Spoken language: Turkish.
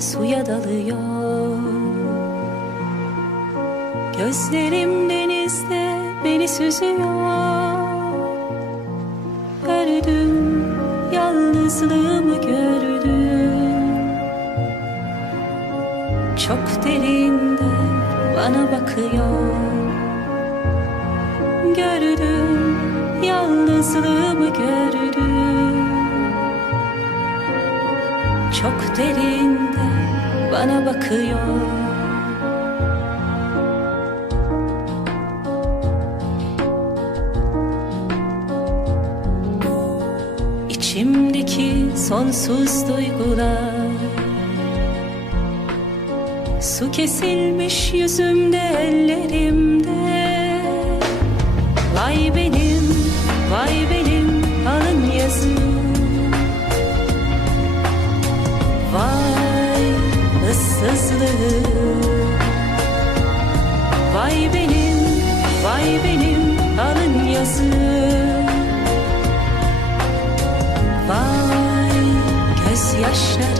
suya dalıyor. Gözlerim denizde beni süzüyor. Gördüm yalnızlığımı gördüm. Çok derinde bana bakıyor. Gördüm yalnızlığımı gördüm Çok derinde bana bakıyor. İçimdeki sonsuz duygular Su kesilmiş yüzümde ellerimde ıssızlığım Vay benim, vay benim alın yazım Vay gözyaşlarım